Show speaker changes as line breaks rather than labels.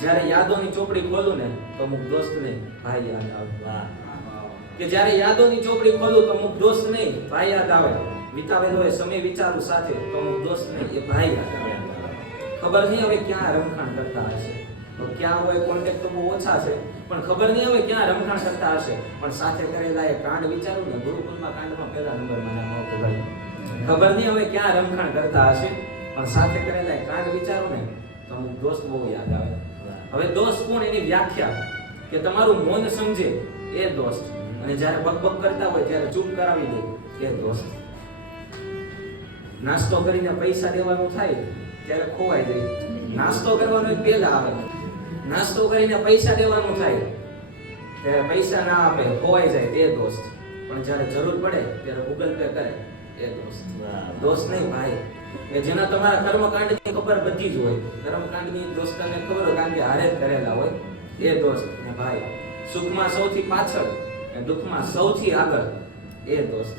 જ્યારે યાદોની ચોપડી ખોલું ને તો અમુક દોસ્ત નહીં ભાઈ યાદ આવે. કે જ્યારે યાદોની ચોપડી ખોલું તો અમુક દોસ્ત નહીં ભાઈ યાદ આવે. વિતાવેલો હોય સમય વિચારું સાથે તો અમુક દોસ્ત નહીં એ ભાઈ યાદ આવે. ખબર નહીં હવે ક્યાં રમખાણ કરતા હશે. ક્યાં હોય કોન્ટેક્ટ તો બહુ ઓછા છે, પણ ખબર નહીં હવે ક્યાં રમખાણ કરતા હશે. પણ સાથે કરેલા એ કાંડ વિચારું ને, ગુરુકુલમાં કાંડમાં પહેલા નંબરમાં નામ આવતું ભાઈ. ખબર નહીં હવે ક્યાં રમખાણ કરતા હશે, પણ સાથે કરેલા એ કાંડ વિચારું ને, તો અમુક દોસ્ત બહુ યાદ આવે. હવે દોષ કોણ એની વ્યાખ્યા? કે તમારું મન સમજે એ દોસ્ત અને જ્યારે બકબક કરતા હોય ત્યારે ચૂપ કરાવી દે એ દોસ્ત નાસ્તો કરીને પૈસા દેવાનું થાય ત્યારે ખોવાઈ જાય. નાસ્તો કરવાનો પહેલા આવે. નાસ્તો કરીને પૈસા દેવાનું થાય ત્યારે પૈસા ના આપે ખોવાઈ જાય તે દોસ્ત પણ જ્યારે જરૂર પડે ત્યારે ગૂગલ પે કરે એ દોસ્ત દોસ્ત નહીં ભાઈ. કે જેના તમારા કર્મકાંડની ખબર બધી જ હોય. કર્મકાંડની દોસ્તને ખબર હોય, કારણ કે હારે જ કરેલા હોય. એ દોસ્ત ને ભાઈ, સુખમાં સૌથી પાછળ દુઃખમાં સૌથી આગળ એ દોસ્ત